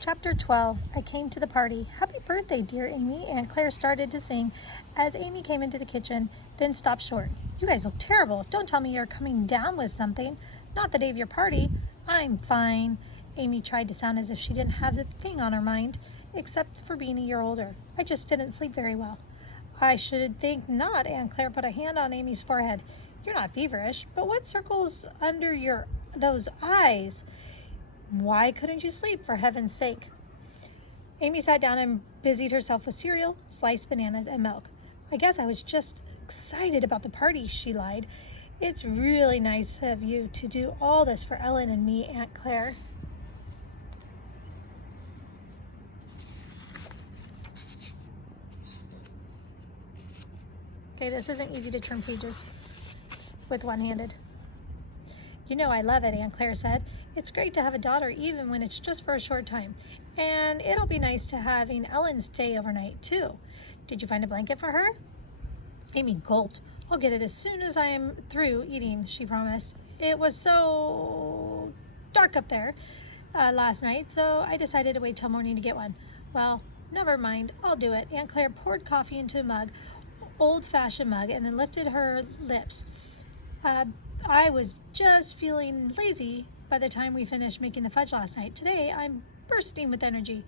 Chapter 12. I came to the party. Happy birthday, dear Amy, Aunt Claire started to sing as Amy came into the kitchen, then stopped short. You guys look terrible. Don't tell me you're coming down with something. Not the day of your party. I'm fine. Amy tried to sound as if she didn't have a thing on her mind, except for being a year older. I just didn't sleep very well. I should think not. Aunt Claire put a hand on Amy's forehead. You're not feverish, but what circles under those eyes? Why couldn't you sleep, for heaven's sake? Amy sat down and busied herself with cereal, sliced bananas, and milk. I guess I was just excited about the party, she lied. It's really nice of you to do all this for Ellen and me, Aunt Claire. Okay, this isn't easy to turn pages with one-handed. You know I love it, Aunt Claire said. It's great to have a daughter even when it's just for a short time. And it'll be nice to having Ellen stay overnight too. Did you find a blanket for her? Amy gulped. I'll get it as soon as I am through eating, she promised. It was so dark up there last night, so I decided to wait till morning to get one. Well, never mind, I'll do it. Aunt Claire poured coffee into a mug, old-fashioned mug, and then lifted her lips. I was just feeling lazy by the time we finished making the fudge last night. Today, I'm bursting with energy.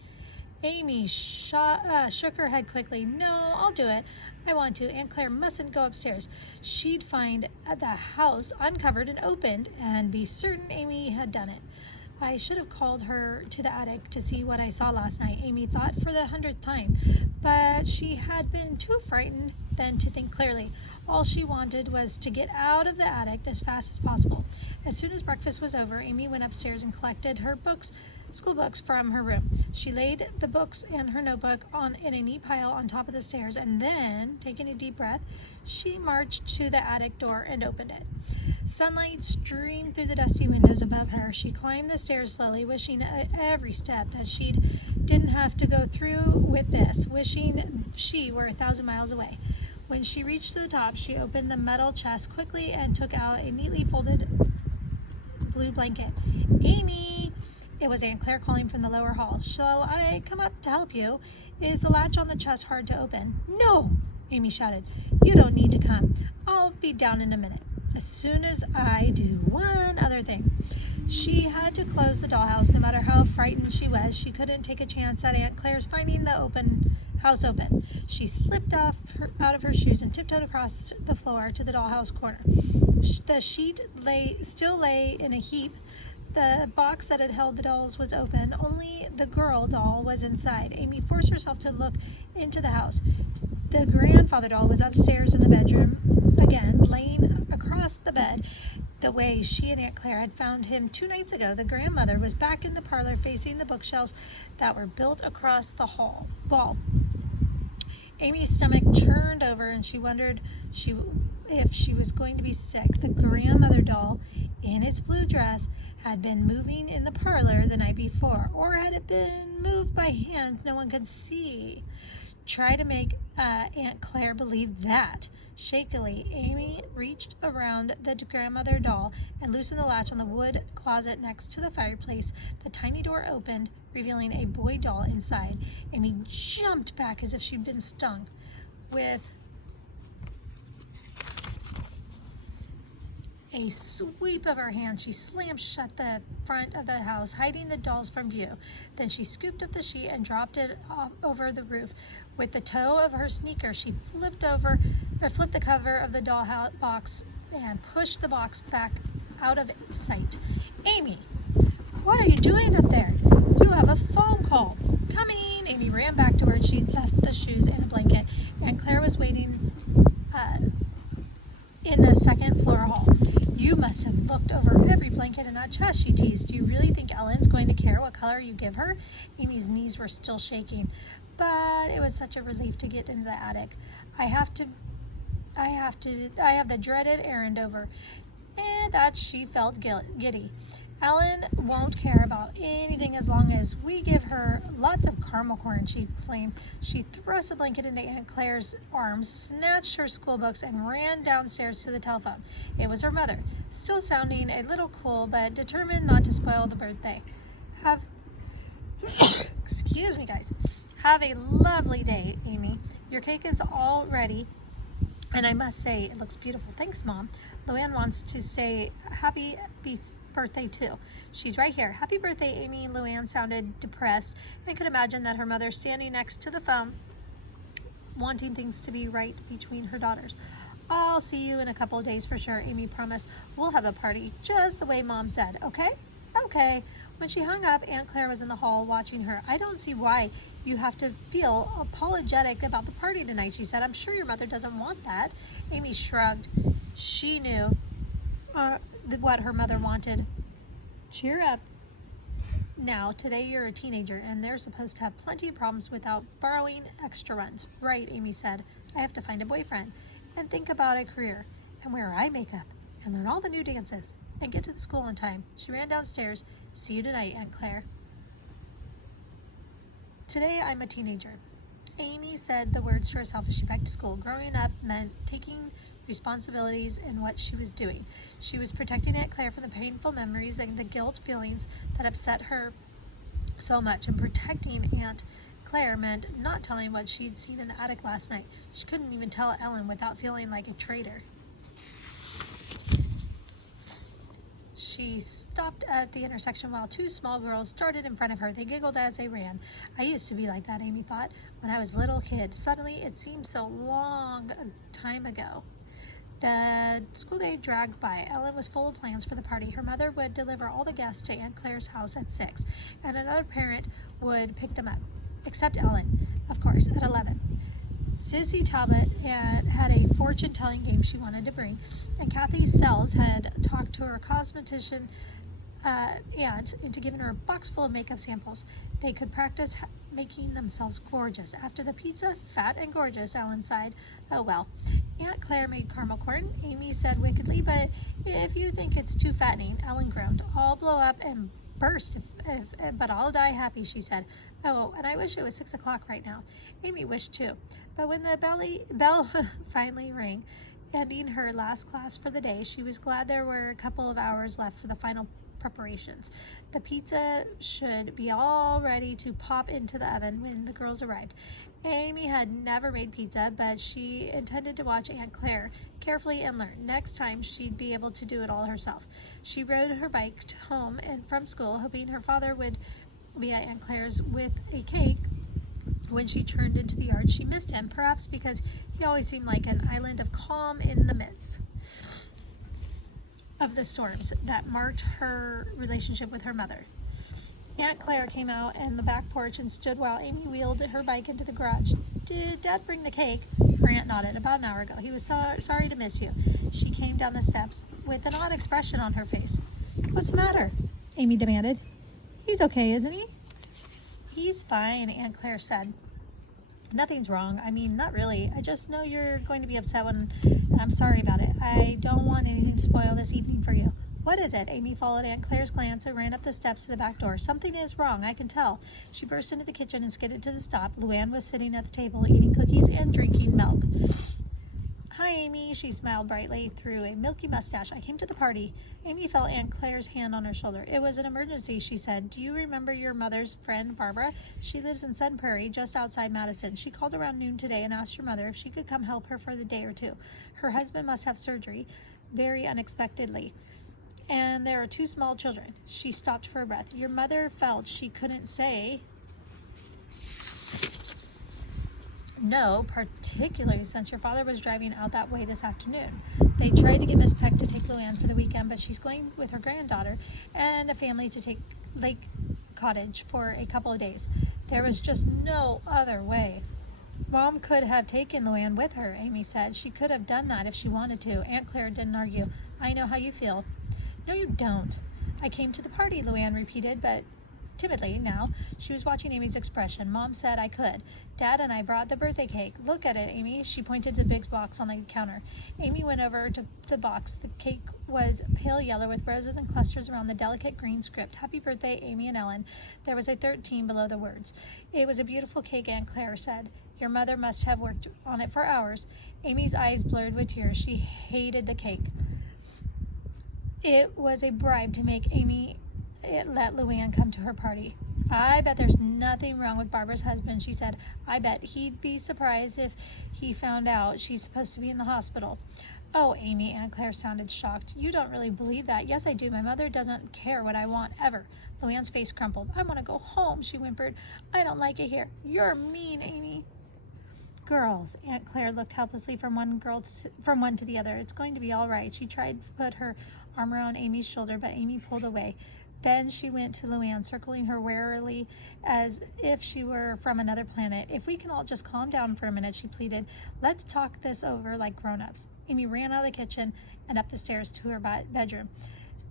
Amy shook her head quickly. No, I'll do it. I want to. Aunt Claire mustn't go upstairs. She'd find the house uncovered and opened and be certain Amy had done it. I should have called her to the attic to see what I saw last night, Amy thought for the 100th time, but she had been too frightened then to think clearly. All she wanted was to get out of the attic as fast as possible. As soon as breakfast was over, Amy went upstairs and collected her school books from her room. She laid the books and her notebook in a neat pile on top of the stairs, and then, taking a deep breath, she marched to the attic door and opened it. Sunlight streamed through the dusty windows above her. She climbed the stairs slowly, wishing at every step that she didn't have to go through with this, wishing she were 1,000 miles away. When she reached the top, she opened the metal chest quickly and took out a neatly folded blue blanket. Amy! It was Aunt Claire calling from the lower hall. Shall I come up to help you? Is the latch on the chest hard to open? No! Amy shouted. You don't need to come. I'll be down in a minute. As soon as I do one other thing. She had to close the dollhouse. No matter how frightened she was, she couldn't take a chance at Aunt Claire's finding the house open. She slipped out of her shoes and tiptoed across the floor to the dollhouse corner. The sheet still lay in a heap. The box that had held the dolls was open. Only the girl doll was inside. Amy forced herself to look into the house. The grandfather doll was upstairs in the bedroom again, laying across the bed the way she and Aunt Claire had found him 2 nights ago. The grandmother was back in the parlor facing the bookshelves that were built across the wall. Amy's stomach churned over and she wondered if she was going to be sick. The grandmother doll, in its blue dress, had been moving in the parlor the night before, or had it been moved by hands no one could see? Try to make Aunt Claire believe that. Shakily, Amy reached around the grandmother doll and loosened the latch on the wood closet next to the fireplace. The tiny door opened, revealing a boy doll inside. Amy jumped back as if she'd been stung. With a sweep of her hand, she slammed shut the front of the house, hiding the dolls from view. Then she scooped up the sheet and dropped it over the roof. With the toe of her sneaker, she flipped the cover of the doll box and pushed the box back out of sight. Amy, what are you doing up there? You have a phone call. Coming! Amy ran back to where she left the shoes and a blanket. Aunt Claire was waiting in the second floor hall. You must have looked over every blanket in that chest, she teased. Do you really think Ellen's going to care what color you give her? Amy's knees were still shaking, but it was such a relief to get into the attic. I have the dreaded errand over. And that she felt giddy. Ellen won't care about anything as long as we give her lots of caramel corn, she claimed. She thrust a blanket into Aunt Claire's arms, snatched her school books, and ran downstairs to the telephone. It was her mother, still sounding a little cool, but determined not to spoil the birthday. Excuse me, guys. Have a lovely day, Amy. Your cake is all ready, and I must say it looks beautiful. Thanks, Mom. Luann wants to say happy birthday too. She's right here. Happy birthday, Amy. Luann sounded depressed and could imagine that her mother standing next to the phone, wanting things to be right between her daughters. I'll see you in a couple of days for sure, Amy promised. We'll have a party just the way Mom said, okay? Okay. When she hung up, Aunt Claire was in the hall watching her. I don't see why you have to feel apologetic about the party tonight, she said. I'm sure your mother doesn't want that. Amy shrugged. She knew what her mother wanted. Cheer up. Now, today you're a teenager and they're supposed to have plenty of problems without borrowing extra runs. Right, Amy said. I have to find a boyfriend and think about a career and wear eye makeup and learn all the new dances and get to the school on time. She ran downstairs. See you tonight, Aunt Claire. Today I'm a teenager. Amy said the words to herself as she packed to school. Growing up meant taking responsibilities in what she was doing. She was protecting Aunt Claire from the painful memories and the guilt feelings that upset her so much. And protecting Aunt Claire meant not telling what she'd seen in the attic last night. She couldn't even tell Ellen without feeling like a traitor. She stopped at the intersection while two small girls started in front of her. They giggled as they ran. I used to be like that, Amy thought, when I was a little kid. Suddenly, it seemed so long a time ago. The school day dragged by. Ellen was full of plans for the party. Her mother would deliver all the guests to Aunt Claire's house at 6, and another parent would pick them up, except Ellen, of course, at 11. Sissy Talbot had a fortune-telling game she wanted to bring, and Kathy Sells had talked to her cosmetician aunt into giving her a box full of makeup samples. They could practice making themselves gorgeous. After the pizza, fat and gorgeous, Ellen sighed. Oh well. Aunt Claire made caramel corn, Amy said wickedly, but if you think it's too fattening, Ellen groaned. I'll blow up and burst, but I'll die happy, she said. Oh, and I wish it was 6 o'clock right now. Amy wished too. But when the bell finally rang, ending her last class for the day, she was glad there were a couple of hours left for the final preparations. The pizza should be all ready to pop into the oven when the girls arrived. Amy had never made pizza, but she intended to watch Aunt Claire carefully and learn. Next time, she'd be able to do it all herself. She rode her bike home and from school, hoping her father would be at Aunt Claire's with a cake. When she turned into the yard, she missed him, perhaps because he always seemed like an island of calm in the midst of the storms that marked her relationship with her mother. Aunt Claire came out on the back porch and stood while Amy wheeled her bike into the garage. Did Dad bring the cake? Her aunt nodded. About an hour ago. He was sorry to miss you. She came down the steps with an odd expression on her face. What's the matter? Amy demanded. He's okay, isn't he? He's fine, Aunt Claire said. Nothing's wrong. I mean, not really. I just know you're going to be upset and I'm sorry about it. I don't want anything to spoil this evening for you. What is it? Amy followed Aunt Claire's glance and ran up the steps to the back door. Something is wrong, I can tell. She burst into the kitchen and skidded to the stop. Luann was sitting at the table eating cookies and drinking milk. Hi, Amy, she smiled brightly through a milky mustache. I came to the party. Amy felt Aunt Claire's hand on her shoulder. It was an emergency, she said. Do you remember your mother's friend, Barbara? She lives in Sun Prairie, just outside Madison. She called around noon today and asked your mother if she could come help her for the day or two. Her husband must have surgery, very unexpectedly. And there are 2 small children. She stopped for a breath. Your mother felt she couldn't say no, particularly since your father was driving out that way this afternoon. They tried to get Miss Peck to take Luann for the weekend, but she's going with her granddaughter and a family to take Lake Cottage for a couple of days. There was just no other way. Mom could have taken Luann with her, Amy said. She could have done that if she wanted to. Aunt Claire didn't argue. I know how you feel. No, you don't. I came to the party, Luann repeated, but timidly now. She was watching Amy's expression. Mom said I could. Dad and I brought the birthday cake. Look at it, Amy. She pointed to the big box on the counter. Amy went over to the box. The cake was pale yellow with roses and clusters around the delicate green script. Happy birthday, Amy and Ellen. There was a 13 below the words. It was a beautiful cake, Aunt Claire said. Your mother must have worked on it for hours. Amy's eyes blurred with tears. She hated the cake. It was a bribe to make Amy let Luann come to her party. I bet there's nothing wrong with Barbara's husband, she said. I bet he'd be surprised if he found out she's supposed to be in the hospital. Oh, Amy, Aunt Claire sounded shocked. You don't really believe that. Yes, I do. My mother doesn't care what I want, ever. Luann's face crumpled. I want to go home, she whimpered. I don't like it here. You're mean, Amy. Girls, Aunt Claire looked helplessly from one to the other. It's going to be all right. She tried to put her arm around Amy's shoulder, but Amy pulled away. Then she went to Luann, circling her warily as if she were from another planet. If we can all just calm down for a minute, she pleaded. Let's talk this over like grown-ups. Amy ran out of the kitchen and up the stairs to her bedroom.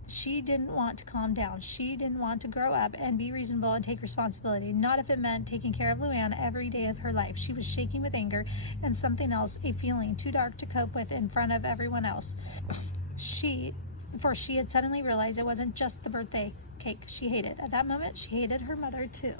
She didn't want to calm down. She didn't want to grow up and be reasonable and take responsibility, not if it meant taking care of Luann every day of her life. She was shaking with anger and something else, a feeling too dark to cope with in front of everyone else. For she had suddenly realized it wasn't just the birthday cake she hated. At that moment, she hated her mother too.